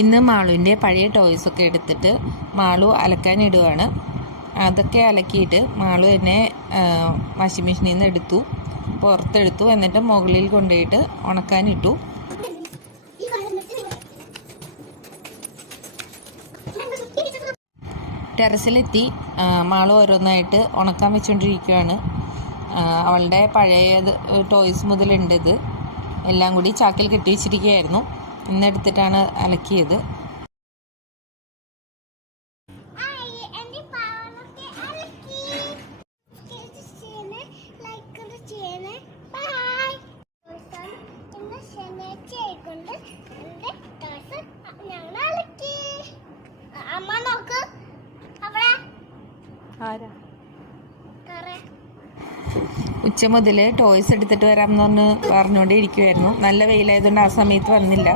ഇന്ന് മാളുവിൻ്റെ പഴയ ടോയ്സൊക്കെ എടുത്തിട്ട് മാളു അലക്കാനിടുകയാണ്. അതൊക്കെ അലക്കിയിട്ട് മാളു എന്നെ വാഷിംഗ് മെഷീനിൽ നിന്ന് പുറത്തെടുത്തു. എന്നിട്ട് മുകളിൽ കൊണ്ടുപോയിട്ട് ഉണക്കാനിട്ടു. ടെറസിലെത്തി മാളു ഓരോന്നായിട്ട് ഉണക്കാൻ വെച്ചുകൊണ്ടിരിക്കുകയാണ്. അവളുടെ പഴയ ടോയ്സ് മുതലുണ്ട്. ഇത് എല്ലാം കൂടി ചാക്കിൽ കെട്ടി വെച്ചിരിക്കുകയായിരുന്നു. ഇന്നെടുത്തിട്ടാണ് അലക്കിയത്. ഉച്ച മുതൽ ടോയ്സ് എടുത്തിട്ട് വരാമെന്ന് പറഞ്ഞുകൊണ്ടേ ഇരിക്കുമായിരുന്നു. നല്ല വെയിലായതുകൊണ്ട് ആ സമയത്ത് വന്നില്ല.